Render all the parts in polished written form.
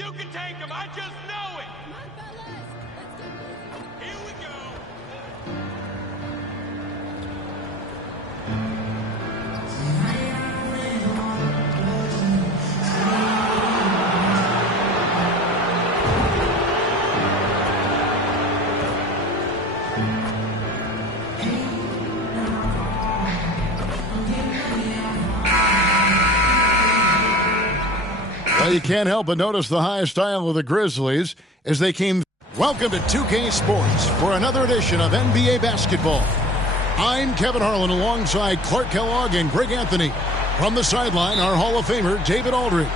You can take him. I just know it. Come on, fellas. Let's get busy. Here we go. Well, you can't help but notice the high style of the Grizzlies as they came. Welcome to 2K Sports for another edition of NBA basketball. I'm Kevin Harlan alongside Clark Kellogg and Greg Anthony. From the sideline, our Hall of Famer, David Aldridge.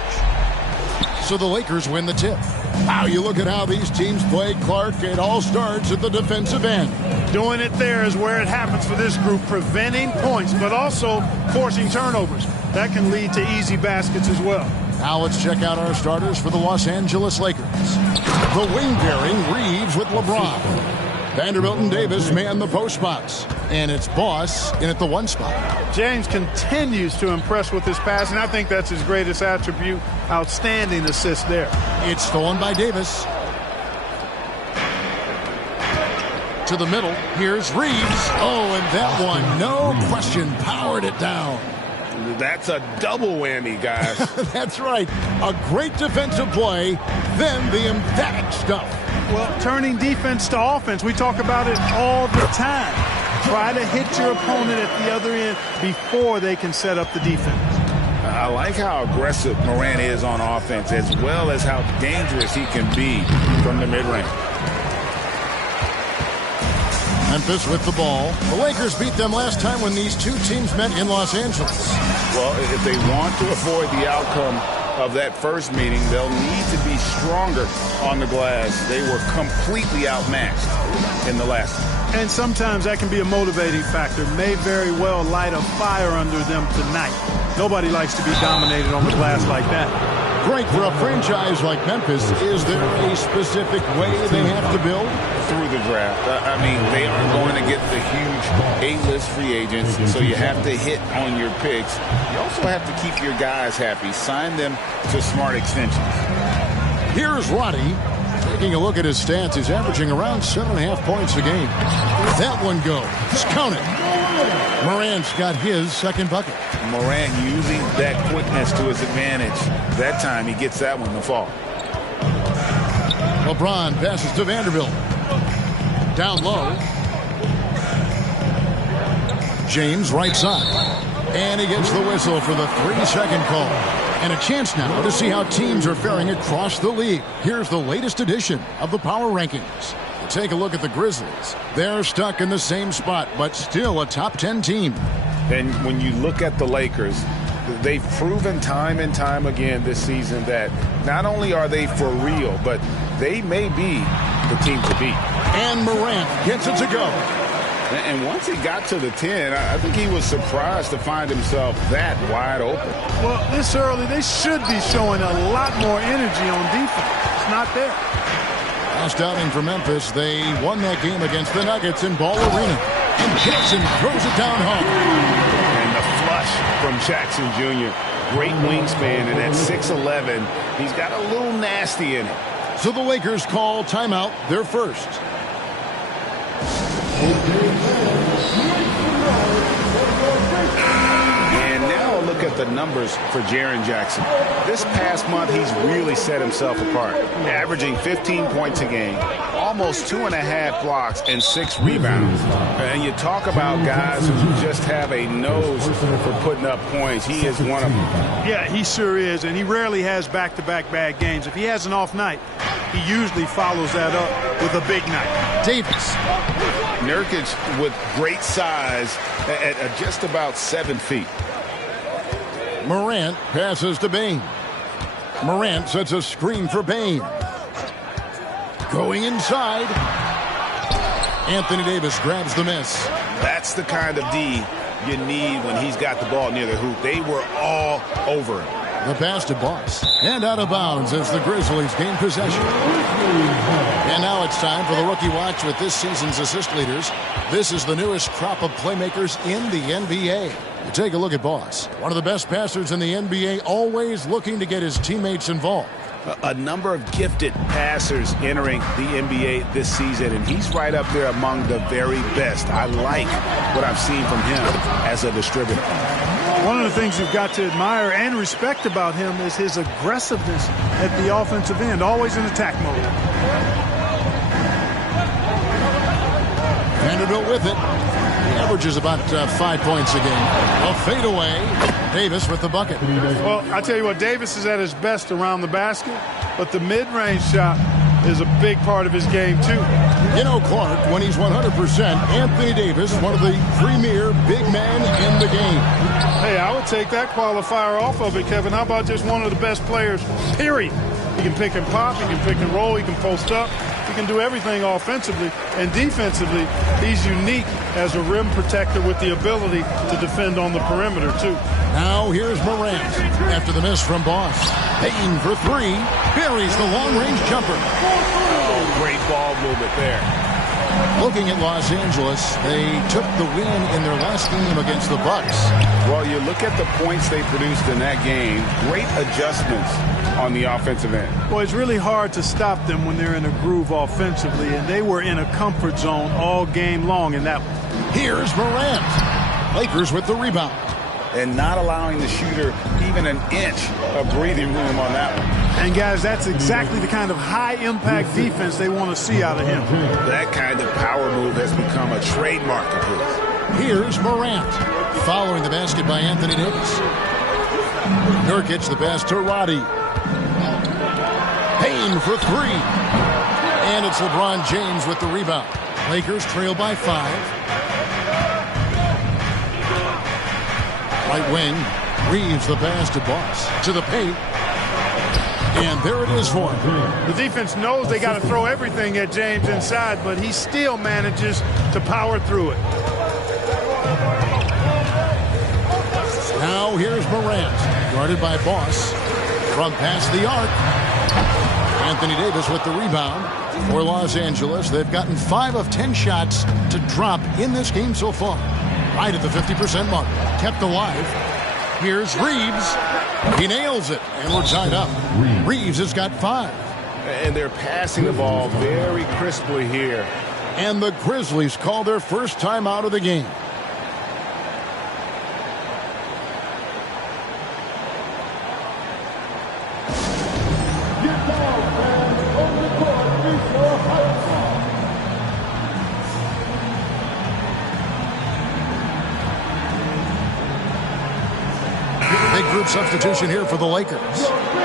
So the Lakers win the tip. Wow, you look at how these teams play, Clark. It all starts at the defensive end. Doing it there is where it happens for this group, preventing points, but also forcing turnovers. That can lead to easy baskets as well. Now let's check out our starters for the Los Angeles Lakers. The wing pairing, Reeves with LeBron. Vanderbilt and Davis man the post spots. And it's Boss in at the one spot. James continues to impress with his passing. I think that's his greatest attribute. Outstanding assist there. It's stolen by Davis. To the middle, here's Reeves. Oh, and that one, no question, powered it down. That's a double whammy, guys. That's right. A great defensive play, then the emphatic stuff. Well, turning defense to offense, we talk about it all the time. Try to hit your opponent at the other end before they can set up the defense. I like how aggressive Morant is on offense, as well as how dangerous he can be from the mid-range. Memphis with the ball. The Lakers beat them last time when these two teams met in Los Angeles. Well, if they want to avoid the outcome of that first meeting, they'll need to be stronger on the glass. They were completely outmatched in the last one. And sometimes that can be a motivating factor. May very well light a fire under them tonight. Nobody likes to be dominated on the glass like that. Great for a franchise like Memphis. Is there a specific way they have to build? Through the draft. I mean, they aren't going to get the huge A-list free agents, so you have to hit on your picks. You also have to keep your guys happy. Sign them to smart extensions. Here's Roddy. Taking a look at his stats, he's averaging around 7.5 points a game. That one goes. Count it. Morant's got his second bucket. Morant using that quickness to his advantage. That time he gets that one to fall. LeBron passes to Vanderbilt. Down low. James right side. And he gets the whistle for the 3-second call. And a chance now to see how teams are faring across the league. Here's the latest edition of the Power Rankings. Take a look at the Grizzlies. They're stuck in the same spot, but still a top 10 team. And when you look at the Lakers, they've proven time and time again this season that not only are they for real, but they may be the team to beat. And Morant gets it to go. And once he got to the 10, I think he was surprised to find himself that wide open. Well, this early, they should be showing a lot more energy on defense. It's not there. Last outing for Memphis, they won that game against the Nuggets in Ball Arena. And Jackson throws it down home. And the flush from Jackson Jr. Great wingspan, and at 6'11", he's got a little nasty in it. So the Lakers call timeout, their first. And now look at the numbers for Jaren Jackson. This past month, he's really set himself apart, averaging 15 points a game, almost 2.5 blocks, and 6 rebounds. And you talk about guys who just have a nose for putting up points. He is one of them. Yeah, he sure is, and he rarely has back-to-back bad games. If he has an off night, he usually follows that up with a big night. Davis. Nurkic with great size at just about 7 feet. Morant passes to Bane. Morant sets a screen for Bane. Going inside. Anthony Davis grabs the miss. That's the kind of D you need when he's got the ball near the hoop. They were all over him. The pass to Boss. And out of bounds as the Grizzlies gain possession. And now it's time for the Rookie Watch with this season's assist leaders. This is the newest crop of playmakers in the NBA. You take a look at Boss. One of the best passers in the NBA, always looking to get his teammates involved. A number of gifted passers entering the NBA this season, and he's right up there among the very best. I like what I've seen from him as a distributor. One of the things you've got to admire and respect about him is his aggressiveness at the offensive end, always in attack mode. Vanderbilt with it. He averages about 5 points a game. A fadeaway. Davis with the bucket. Well, I tell you what, Davis is at his best around the basket, but the mid-range shot is a big part of his game, too. You know, Clark, when he's 100%, Anthony Davis, one of the premier big men in the game. Hey, I would take that qualifier off of it, Kevin. How about just one of the best players, period? He can pick and pop, he can pick and roll, he can post up. He can do everything offensively, and defensively, he's unique as a rim protector with the ability to defend on the perimeter, too. Now here's Morant after the miss from Boss. Payton for three. Buries the long-range jumper. Oh, great ball movement there. Looking at Los Angeles, they took the win in their last game against the Bucks. Well, you look at the points they produced in that game. Great adjustments on the offensive end. Well, it's really hard to stop them when they're in a groove offensively, and they were in a comfort zone all game long in that one. Here's Morant. Lakers with the rebound. And not allowing the shooter even an inch of breathing room on that one. And, guys, that's exactly the kind of high-impact defense they want to see out of him. That kind of power move has become a trademark of his. Here's Morant. Following the basket by Anthony Davis. Nurkic the pass to Roddy. Payne for three. And it's LeBron James with the rebound. Lakers trail by 5. Right wing, Reeves the pass to Boss. To the paint. And there it is for him. The defense knows they got to throw everything at James inside, but he still manages to power through it. Now here's Morant, guarded by Boss. From past the arc. Anthony Davis with the rebound. For Los Angeles, they've gotten 5 of 10 shots to drop in this game so far. Right at the 50% mark. Kept alive. Here's Reeves. He nails it, and we're tied up. Reeves has got 5. And they're passing the ball very crisply here. And the Grizzlies call their first time out of the game. Big group substitution here for the Lakers.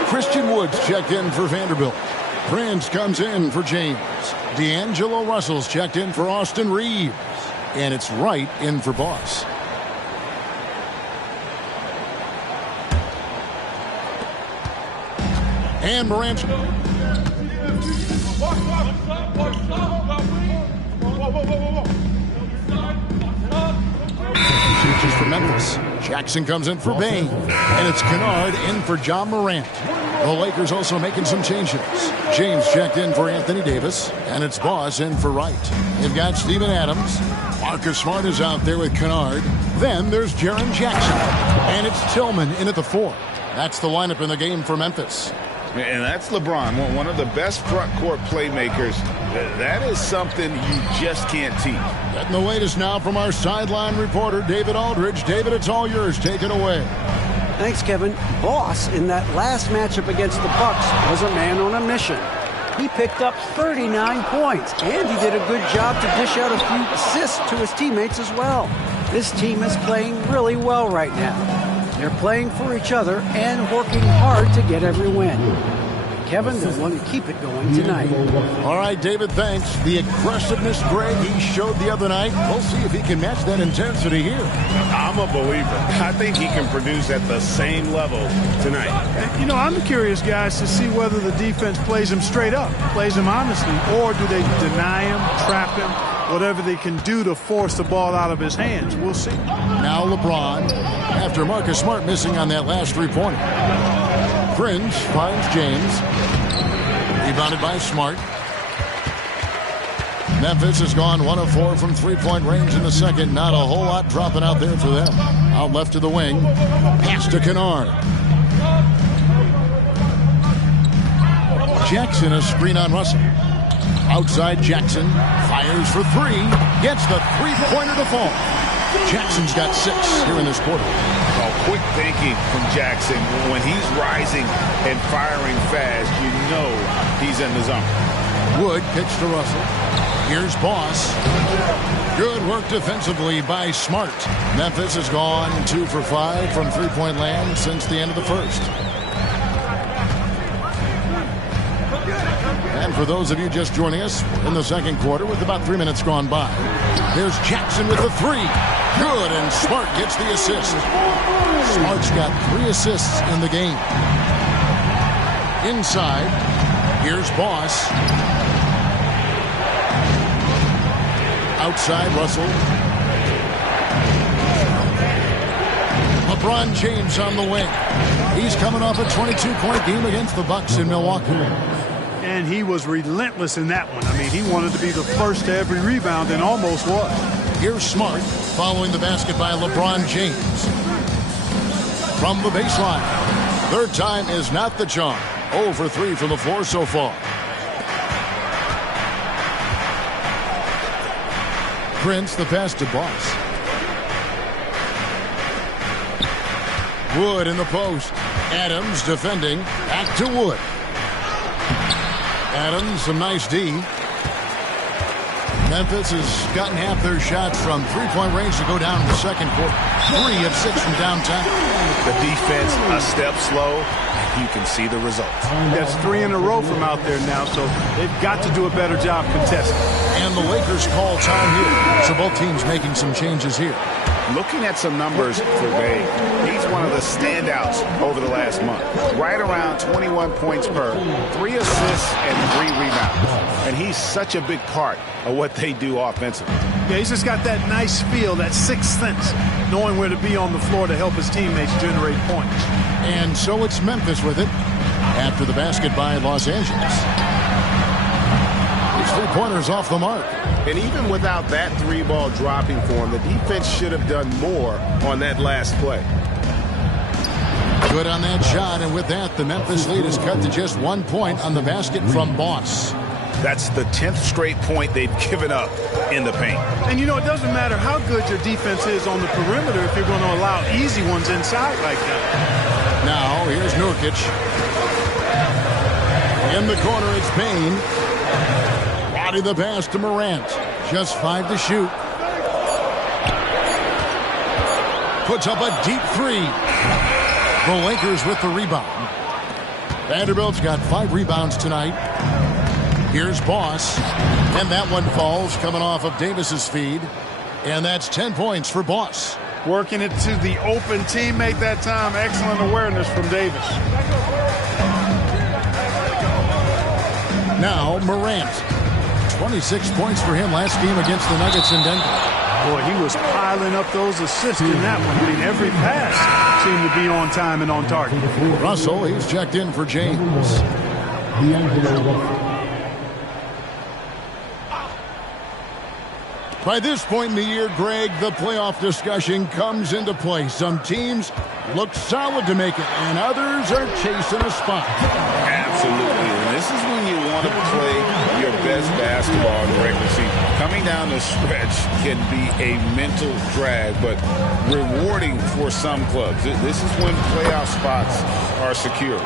Christian Woods checked in for Vanderbilt. Prince comes in for James. D'Angelo Russell's checked in for Austin Reeves. And it's Wright in for Boss. And Morant. Substitutions for Memphis. Jackson comes in for Bain. And it's Kennard in for John Morant. The Lakers also making some changes. James checked in for Anthony Davis. And it's Boss in for Wright. They've got Steven Adams. Marcus Smart is out there with Kennard. Then there's Jaren Jackson. And it's Tillman in at the 4. That's the lineup in the game for Memphis. And that's LeBron, one of the best front court playmakers. That is something you just can't teach. Getting the latest now from our sideline reporter, David Aldridge. David, it's all yours. Take it away. Thanks, Kevin. Boss, in that last matchup against the Bucks, was a man on a mission. He picked up 39 points, and he did a good job to dish out a few assists to his teammates as well. This team is playing really well right now. They're playing for each other and working hard to get every win. Kevin, they want to keep it going tonight. All right, David, thanks. The aggressiveness, Greg, he showed the other night. We'll see if he can match that intensity here. I'm a believer. I think he can produce at the same level tonight. You know, I'm curious, guys, to see whether the defense plays him straight up, plays him honestly, or do they deny him, trap him, whatever they can do to force the ball out of his hands. We'll see. Now LeBron, after Marcus Smart missing on that last three-pointer. Prince finds James. Rebounded by Smart. Memphis has gone 1 of 4 from three-point range in the second. Not a whole lot dropping out there for them. Out left to the wing. Pass to Kennard. Jackson a screen on Russell. Outside Jackson, fires for three, gets the three-pointer to fall. Jackson's got 6 here in this quarter. Oh, quick thinking from Jackson. When he's rising and firing fast, you know he's in the zone. Wood pitch to Russell. Here's Boss. Good work defensively by Smart. Memphis has gone 2 for 5 from three-point land since the end of the first. And for those of you just joining us, in the second quarter with about 3 minutes gone by. Here's Jackson with the 3. Good, and Smart gets the assist. Smart's got 3 assists in the game. Inside, here's Boss. Outside, Russell. LeBron James on the wing. He's coming off a 22-point game against the Bucks in Milwaukee. And he was relentless in that one. I mean, he wanted to be the first to every rebound and almost was. Here's Smart following the basket by LeBron James. From the baseline. Third time is not the charm. 0 for 3 from the floor so far. Prince the pass to Boss. Wood in the post. Adams defending. Back to Wood. Adams, some nice D. Memphis has gotten half their shots from three-point range to go down in the second quarter. 3 of 6 from downtown. The defense a step slow. You can see the results. That's 3 in a row from out there now, so they've got to do a better job contesting. And the Lakers call time here. So both teams making some changes here. Looking at some numbers for Bey, he's one of the standouts over the last month. Right around 21 points per, 3 assists and 3 rebounds. And he's such a big part of what they do offensively. Yeah, he's just got that nice feel, that sixth sense, knowing where to be on the floor to help his teammates generate points. And so it's Memphis with it after the basket by Los Angeles. These 3-pointers off the mark. And even without that 3-ball dropping for him, the defense should have done more on that last play. Good on that shot, and with that, the Memphis lead is cut to just 1 point on the basket from Boss. That's the 10th straight point they've given up in the paint. And, you know, it doesn't matter how good your defense is on the perimeter if you're going to allow easy ones inside like that. Now, here's Nurkic. In the corner, it's Payne. Body the pass to Morant. Just 5 to shoot. Puts up a deep 3. The Lakers with the rebound. Vanderbilt's got 5 rebounds tonight. Here's Boss. And that one falls coming off of Davis's feed. And that's 10 points for Boss. Working it to the open teammate that time. Excellent awareness from Davis. Now Morant. 26 points for him last game against the Nuggets in Denver. Boy, he was piling up those assists in that one. I mean, every pass seemed to be on time and on target. Russell, he's checked in for James. By this point in the year, Greg, the playoff discussion comes into play. Some teams look solid to make it, and others are chasing a spot. Absolutely. And this is when you want to play your best basketball in the regular season. Coming down the stretch can be a mental drag, but rewarding for some clubs. This is when playoff spots are secured.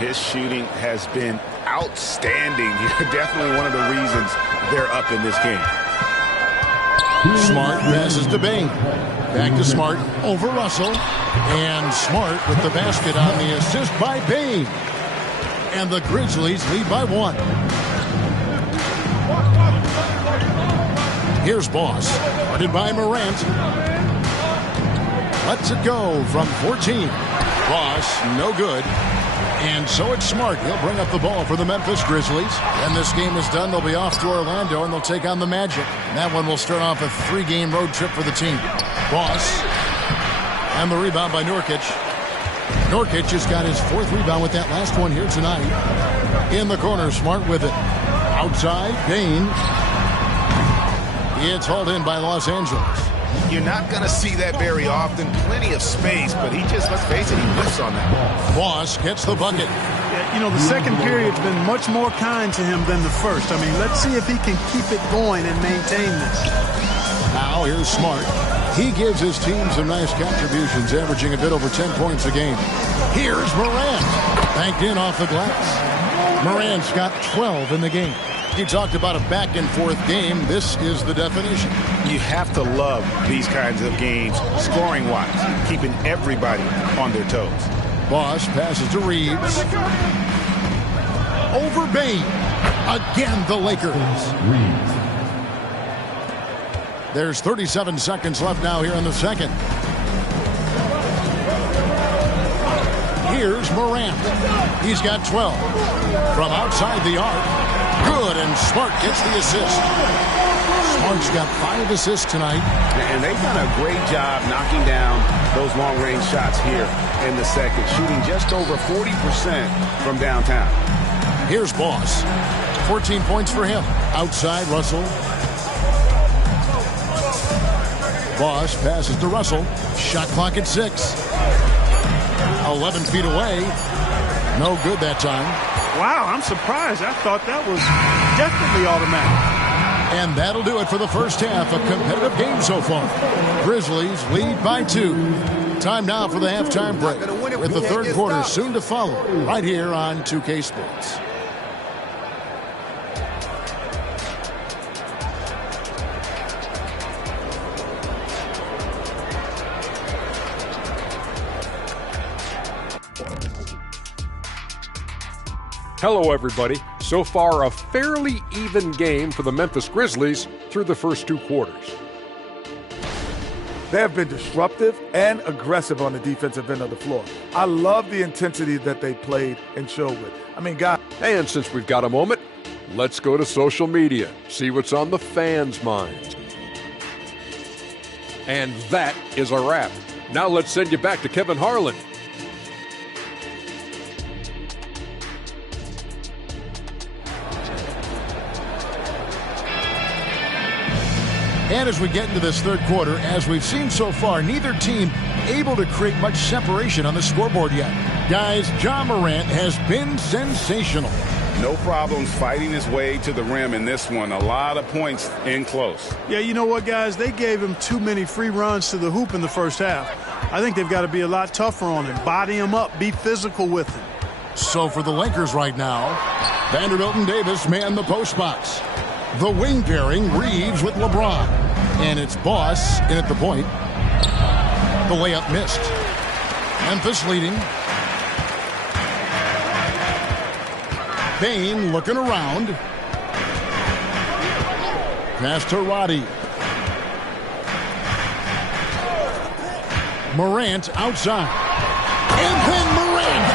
His shooting has been outstanding. Definitely one of the reasons they're up in this game. Smart passes to Bane. Back to Smart over Russell. And Smart with the basket on the assist by Bane. And the Grizzlies lead by 1. Here's Boss. Guarded by Morant. Lets it go from 14. Boss, no good. And so it's Smart. He'll bring up the ball for the Memphis Grizzlies. And this game is done. They'll be off to Orlando, and they'll take on the Magic. And that one will start off a 3-game road trip for the team. Boss. And the rebound by Nurkic. Nurkic has got his 4th rebound with that last one here tonight. In the corner, Smart with it. Outside, Payne. It's hauled in by Los Angeles. You're not going to see that very often. Plenty of space, but he just, let's face it, he whiffs on that. Boss gets the bucket. Yeah, you know, the second period's been much more kind to him than the first. I mean, let's see if he can keep it going and maintain this. Now here's Smart. He gives his team some nice contributions, averaging a bit over 10 points a game. Here's Morant. Banked in off the glass. Morant's got 12 in the game. You talked about a back-and-forth game. This is the definition. You have to love these kinds of games, scoring-wise, keeping everybody on their toes. Boss passes to Reeves. Over Bane. Again, the Lakers. There's 37 seconds left now here in the second. Here's Morant. He's got 12. From outside the arc. Good, and Smart gets the assist. Smart's got 5 assists tonight. And they've done a great job knocking down those long-range shots here in the second, shooting just over 40% from downtown. Here's Boss. 14 points for him. Outside, Russell. Boss passes to Russell. Shot clock at 6. 11 feet away. No good that time. Wow, I'm surprised. I thought that was definitely automatic. And that'll do it for the first half. A competitive game so far. Grizzlies lead by 2. Time now for the halftime break, with the third quarter soon to follow, right here on 2K Sports. Hello, everybody. So far, a fairly even game for the Memphis Grizzlies through the first 2 quarters. They have been disruptive and aggressive on the defensive end of the floor. I love the intensity that they played and showed with. I mean, God. And since we've got a moment, let's go to social media, see what's on the fans' minds. And that is a wrap. Now let's send you back to Kevin Harlan. And as we get into this third quarter, as we've seen so far, neither team able to create much separation on the scoreboard yet. Guys, Ja Morant has been sensational. No problems fighting his way to the rim in this one. A lot of points in close. Yeah, you know what, guys? They gave him too many free runs to the hoop in the first half. I think they've got to be a lot tougher on him. Body him up. Be physical with him. So for the Lakers right now, Vanderbilt and Davis man the post box. The wing pairing, Reeves with LeBron. And it's Boss in at the point. The layup missed. Memphis leading. Bane looking around. Pass to Roddy. Morant outside. And then Morant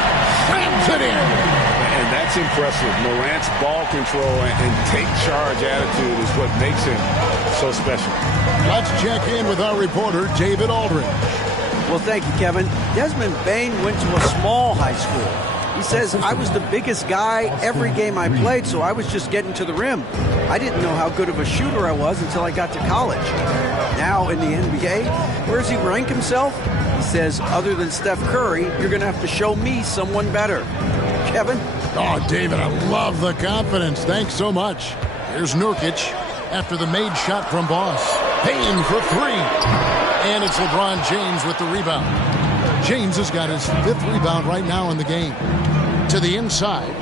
slams it in. And that's impressive. Morant's ball control and take charge attitude is what makes him so special. Let's check in with our reporter, David Aldridge. Well, thank you, Kevin. Desmond Bane went to a small high school. He says, I was the biggest guy every game I played, so I was just getting to the rim. I didn't know how good of a shooter I was until I got to college. Now in the NBA, where does he rank himself? He says, other than Steph Curry, you're going to have to show me someone better. Kevin? Oh, David, I love the confidence. Thanks so much. Here's Nurkic after the made shot from Boss. Payne for 3. And it's LeBron James with the rebound. James has got his 5th rebound right now in the game. To the inside.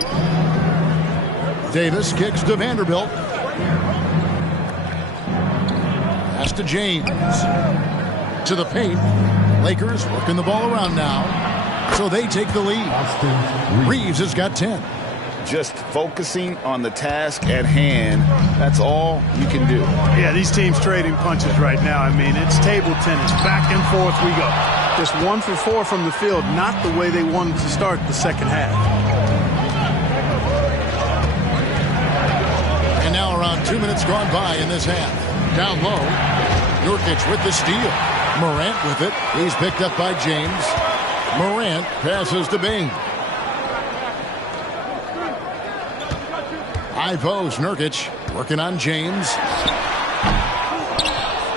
Davis kicks to Vanderbilt. Pass to James. To the paint. Lakers working the ball around now. So they take the lead. Reeves has got 10. Just focusing on the task at hand, that's all you can do. Yeah, these teams trading punches right now. I mean, it's table tennis. Back and forth we go. Just 1 for 4 from the field, not the way they wanted to start the second half. And now around 2 minutes gone by in this half. Down low, Nurkic with the steal. Morant with it. He's picked up by James. Morant passes to Bane. High post, Nurkic working on James.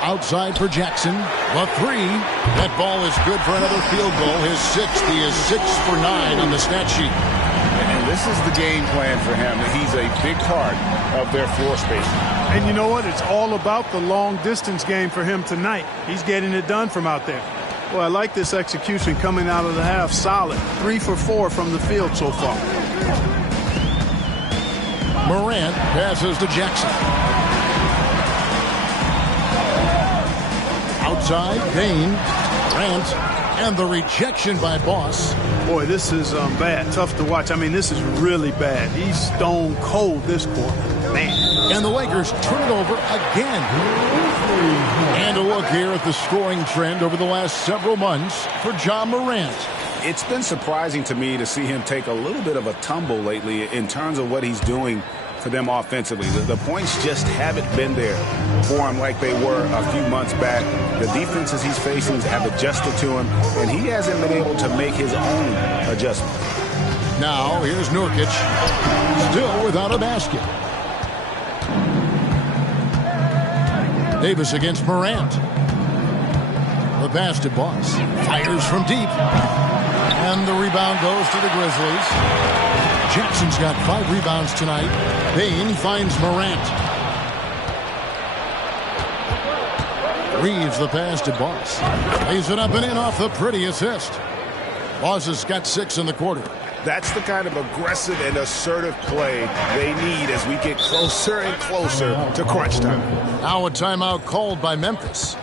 outside for Jackson. The three. That ball is good for another field goal. His sixth. He is 6 for 9 on the stat sheet. And this is the game plan for him. He's a big part of their floor space. And you know what? It's all about the long-distance game for him tonight. He's getting it done from out there. Well, I like this execution coming out of the half. Solid. 3 for 4 from the field so far. Morant passes to Jackson. Outside, Payne, Morant, and the rejection by Boss. Boy, this is bad. Tough to watch. I mean, this is really bad. He's stone cold this quarter. Man. And the Lakers turn it over again. And a look here at the scoring trend over the last several months for Ja Morant. It's been surprising to me to see him take a little bit of a tumble lately in terms of what he's doing for them offensively. The points just haven't been there for him like they were a few months back. The defenses he's facing have adjusted to him, and he hasn't been able to make his own adjustment. Now, here's Nurkic, still without a basket. Davis against Morant. The pass to Boss. Fires from deep. And the rebound goes to the Grizzlies. Jackson's got 5 rebounds tonight. Payne finds Morant. Reeves the pass to Boss. Lays it up and in off the pretty assist. Boss has got 6 in the quarter. That's the kind of aggressive and assertive play they need as we get closer and closer to crunch time. Now a timeout called by Memphis.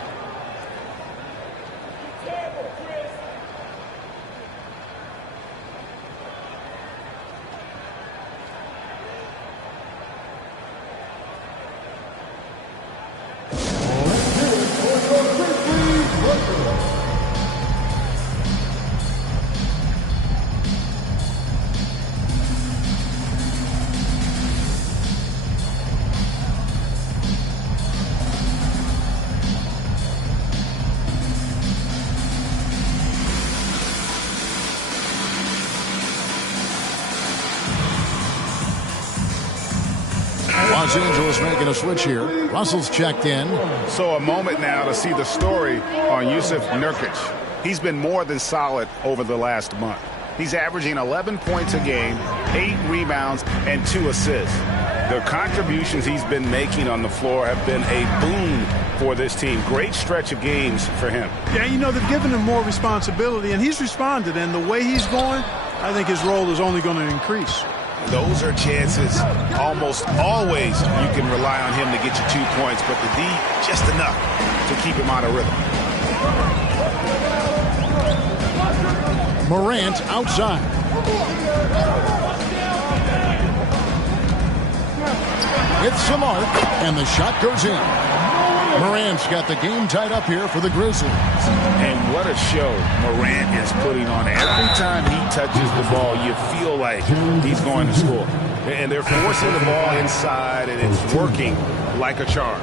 Los Angeles making a switch here. Russell's checked in. So a moment now to see the story on Jusuf Nurkic. He's been more than solid over the last month. He's averaging 11 points a game, 8 rebounds, and 2 assists. The contributions he's been making on the floor have been a boon for this team. Great stretch of games for him. Yeah, you know, they've given him more responsibility, and he's responded. And the way he's going, I think his role is only going to increase. Those are chances almost always you can rely on him to get you 2 points, but the D just enough to keep him out of rhythm. Morant outside. It's Samart, and the shot goes in. Morant's got the game tied up here for the Grizzlies. And what a show Morant is putting on. Every time he touches the ball, you feel like he's going to score. And they're forcing the ball inside, and it's working like a charm.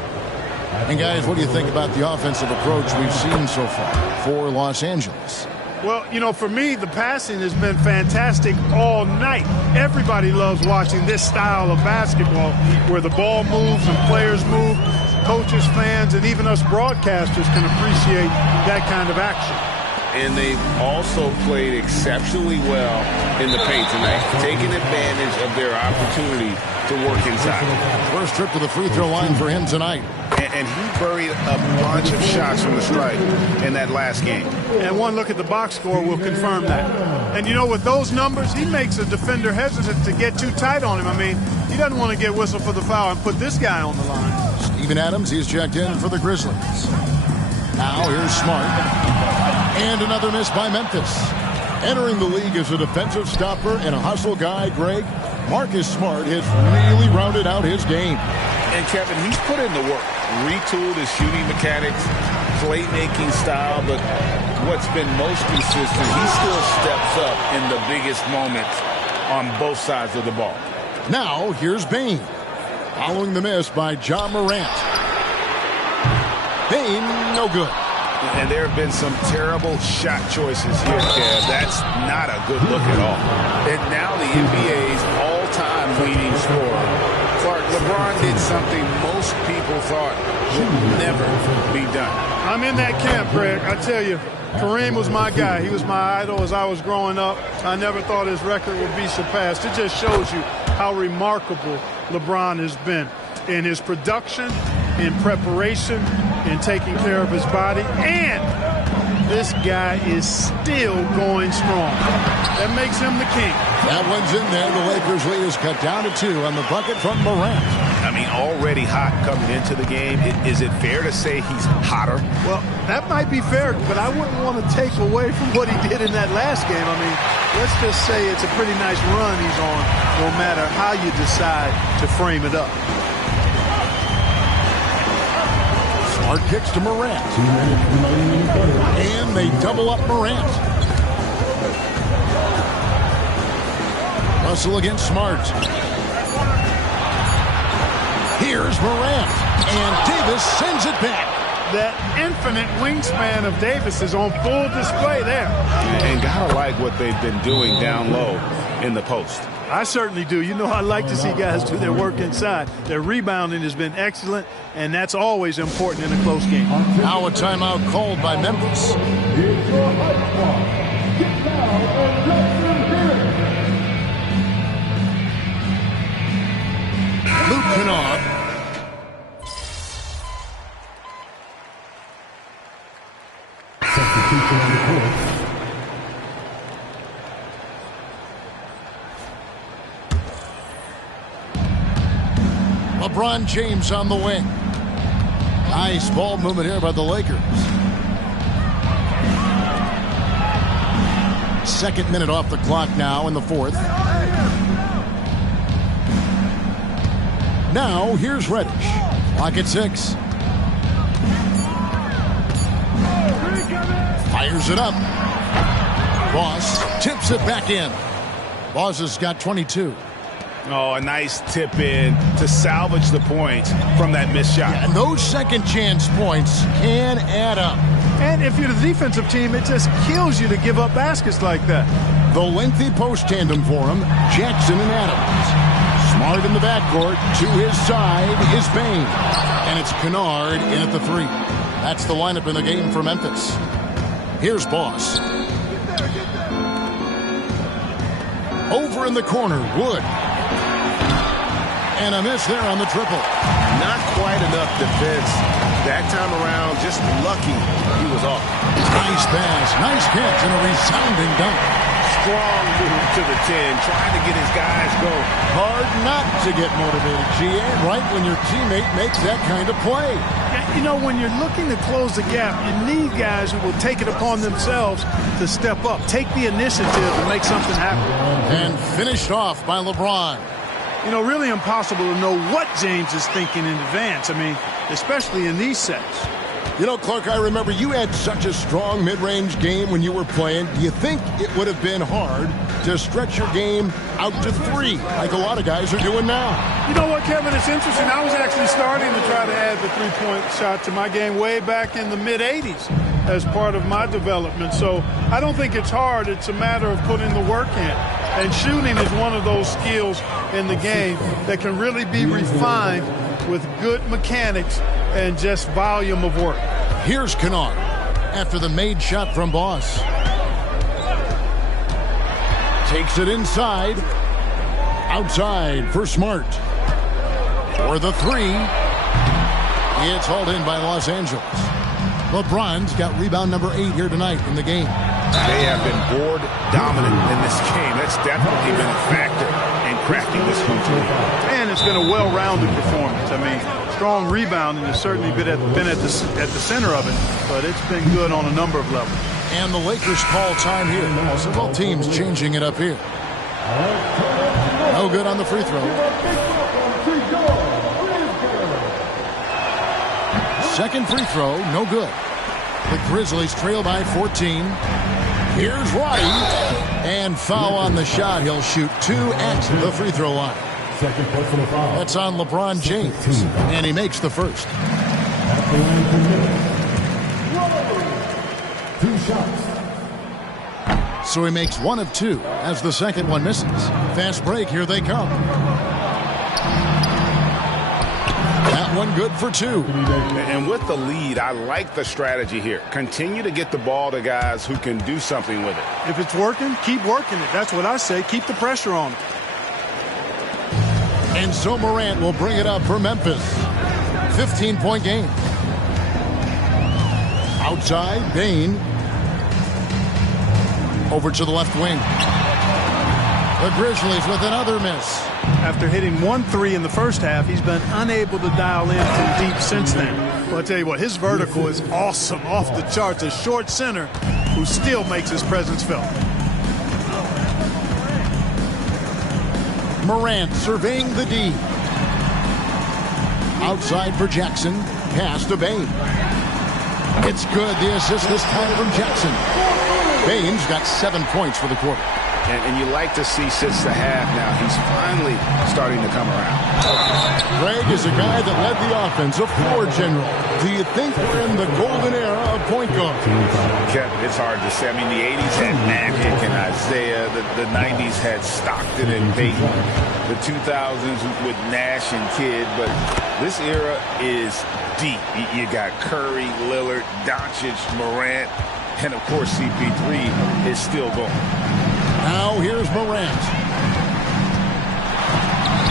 And guys, what do you think about the offensive approach we've seen so far for Los Angeles? Well, you know, for me, the passing has been fantastic all night. Everybody loves watching this style of basketball where the ball moves and players move. Coaches, fans, and even us broadcasters can appreciate that kind of action. And they've also played exceptionally well in the paint tonight, taking advantage of their opportunity to work inside. First trip to the free throw line for him tonight. And he buried a bunch of shots from the stripe in that last game. And one look at the box score will confirm that. And, you know, with those numbers, he makes a defender hesitant to get too tight on him. I mean, he doesn't want to get whistled for the foul and put this guy on the line. Steven Adams, he's checked in for the Grizzlies. Now here's Smart. And another miss by Memphis. Entering the league as a defensive stopper and a hustle guy, Greg, Marcus Smart has really rounded out his game. And, Kevin, he's put in the work. Retooled his shooting mechanics, playmaking style, but what's been most consistent, he still steps up in the biggest moments on both sides of the ball. Now, here's Payne. Following the miss by Ja Morant. Payne, no good. And there have been some terrible shot choices here, Kev. That's not a good look at all. And now the NBA's all-time leading scorer. Clark, LeBron did something most most people thought would never be done. I'm in that camp, Greg. I tell you, Kareem was my guy. He was my idol as I was growing up. I never thought his record would be surpassed. It just shows you how remarkable LeBron has been in his production, in preparation, in taking care of his body, and this guy is still going strong. That makes him the king. That one's in there. The Lakers lead is cut down to 2 on the bucket from Morant. I mean, already hot coming into the game. Is it fair to say he's hotter? Well, that might be fair, but I wouldn't want to take away from what he did in that last game. I mean, let's just say it's a pretty nice run he's on, no matter how you decide to frame it up. Smart kicks to Morant. And they double up Morant. Russell against Smart. Here's Morant. And Davis sends it back. That infinite wingspan of Davis is on full display there. And gotta like what they've been doing down low in the post. I certainly do. You know, I like to see guys do their work inside. Their rebounding has been excellent, and that's always important in a close game. Now a timeout called by Memphis. Luke Kennard. Substitution on the court. LeBron James on the wing. Nice ball movement here by the Lakers. Second minute off the clock now in the fourth. Now here's Reddish. Clock at 6. Fires it up. Boss tips it back in. Boss has got 22. Oh, a nice tip in to salvage the points from that missed shot. Yeah, and those second chance points can add up. And if you're the defensive team, it just kills you to give up baskets like that. The lengthy post tandem for him, Jackson and Adams. Smart in the backcourt. To his side is Bane. And it's Kennard in at the 3. That's the lineup in the game for Memphis. Here's Boss. Over in the corner, Wood. And a miss there on the triple. Not quite enough defense that time around. Just lucky he was off. Nice pass, nice catch, and a resounding dunk. Strong move to the 10, trying to get his guys going. Hard not to get motivated, GA, right when your teammate makes that kind of play. You know, when you're looking to close the gap, you need guys who will take it upon themselves to step up, take the initiative to make something happen. And finished off by LeBron. You know, really impossible to know what James is thinking in advance. I mean, especially in these sets. You know, Clark, I remember you had such a strong mid-range game when you were playing. Do you think it would have been hard to stretch your game out to 3 like a lot of guys are doing now? You know what, Kevin? It's interesting. I was actually starting to try to add the three-point shot to my game way back in the mid-'80s as part of my development. So I don't think it's hard. It's a matter of putting the work in. And shooting is one of those skills in the game that can really be refined with good mechanics and just volume of work. Here's Kennard after the made shot from Boss. Takes it inside. Outside for Smart. For the 3. It's hauled in by Los Angeles. LeBron's got rebound number 8 here tonight in the game. They have been board dominant in this game. That's definitely been a factor in cracking this one too. And it's been a well-rounded performance. I mean, strong rebounding has certainly been at the center of it, but it's been good on a number of levels. And the Lakers call time here. So both teams changing it up here. No good on the free throw. Second free throw, no good. The Grizzlies trail by 14. Here's Roddy. And foul on the shot. He'll shoot 2 at the free throw line. Second personal foul. That's on LeBron James. And he makes the first. 2 shots. So he makes 1 of 2 as the second one misses. Fast break, here they come. That one good for 2. And with the lead, I like the strategy here. Continue to get the ball to guys who can do something with it. If it's working, keep working it. That's what I say. Keep the pressure on him. And so Morant will bring it up for Memphis. 15-point game. Outside, Bane. Over to the left wing. The Grizzlies with another miss. After hitting 1-3 in the first half, he's been unable to dial in from deep since then. Well, I tell you what, his vertical is awesome, off the charts. A short center who still makes his presence felt. Morant surveying the D. Outside for Jackson. Pass to Bane. It's good. The assist this time from Jackson. Bane's got 7 points for the quarter. And you like to see since the half now, he's finally starting to come around. Greg is a guy that led the offense, a floor general. Do you think we're in the golden era of point guard? Kevin, it's hard to say. I mean, the 80s had Magic and Isaiah. The 90s had Stockton and Payton. The 2000s with Nash and Kidd. But this era is deep. You got Curry, Lillard, Doncic, Morant, and, of course, CP3 is still going. Now here's Morant.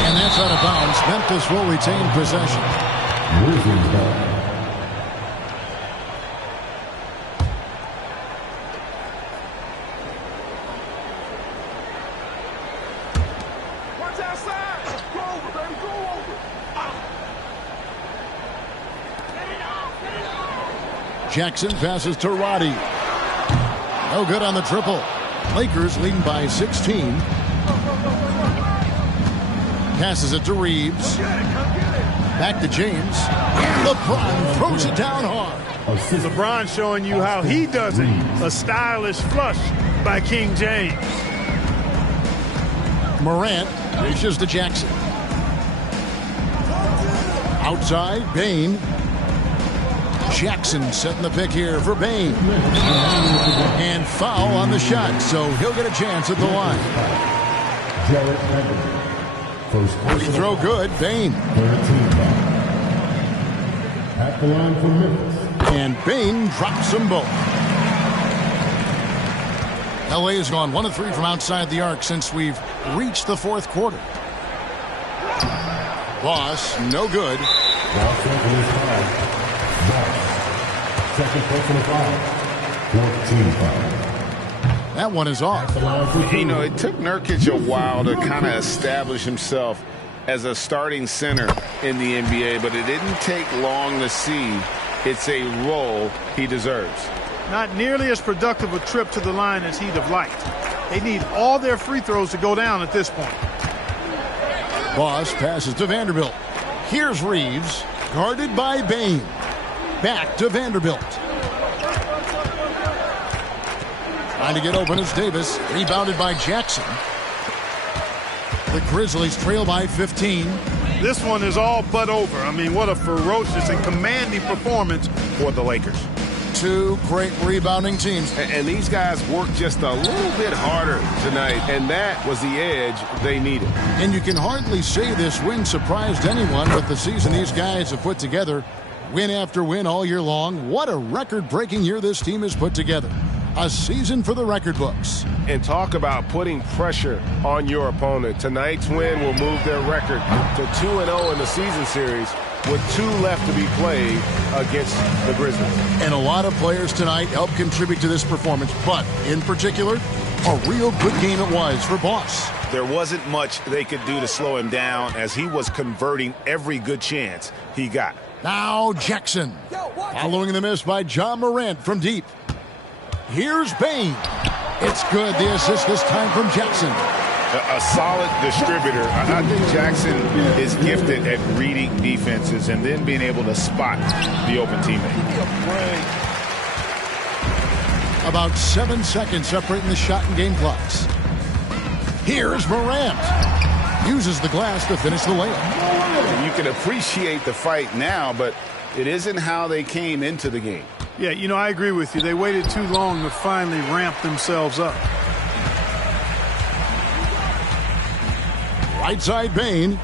And that's out of bounds. Memphis will retain possession. Watch outside. Go over, baby. Go over. Jackson passes to Roddy. No good on the triple. Lakers leading by 16. Passes it to Reeves. Back to James. LeBron throws it down hard. LeBron showing you how he does it. A stylish flush by King James. Morant reaches to Jackson. Outside, Bane. Jackson setting the pick here for Bane. And foul on the shot, so he'll get a chance at the line. Free throw good, Bane. At the line for Memphis. And Bane drops them both. LA has gone 1 of 3 from outside the arc since we've reached the fourth quarter. Boss, no good. Second personal foul. 14 foul. That one is off. You know, it took Nurkic a while to kind of establish himself as a starting center in the NBA, but it didn't take long to see it's a role he deserves. Not nearly as productive a trip to the line as he'd have liked. They need all their free throws to go down at this point. Boss passes to Vanderbilt. Here's Reeves, guarded by Bane. Back to Vanderbilt. Trying to get open is Davis. Rebounded by Jackson. The Grizzlies trail by 15. This one is all but over. I mean, what a ferocious and commanding performance For the Lakers. 2 great rebounding teams. And these guys worked just a little bit harder tonight, and that was the edge they needed. And you can hardly say this win surprised anyone with the season these guys have put together. Win after win all year long. What a record-breaking year this team has put together. A season for the record books. And talk about putting pressure on your opponent. Tonight's win will move their record to 2-0 in the season series with 2 left to be played against the Grizzlies. And a lot of players tonight helped contribute to this performance, but in particular, a real good game it was for Boss. There wasn't much they could do to slow him down as he was converting every good chance he got. Now Jackson, following the miss by John Morant from deep. Here's Bane. It's good. The assist this time from Jackson. A solid distributor. I think Jackson is gifted at reading defenses and then being able to spot the open teammate. About 7 seconds separating the shot and game clocks. Here's Morant. Uses the glass to finish the layup. You can appreciate the fight now, but it isn't how they came into the game. Yeah, you know, I agree with you. They waited too long to finally ramp themselves up. Right side Bane.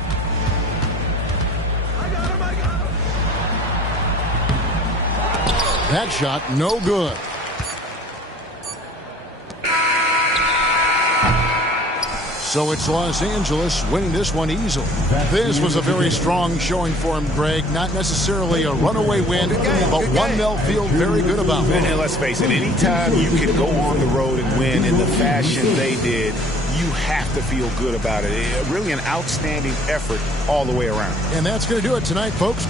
That shot, no good. So it's Los Angeles winning this one easily. This was a very strong showing for him, Greg. Not necessarily a runaway win, but one they'll feel very good about. And let's face it, anytime you can go on the road and win in the fashion they did, you have to feel good about it. Really an outstanding effort all the way around. And that's going to do it tonight, folks.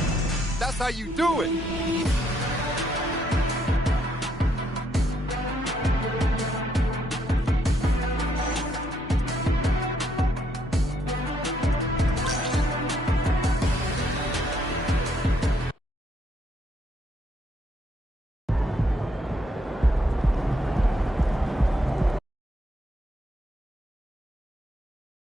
That's how you do it.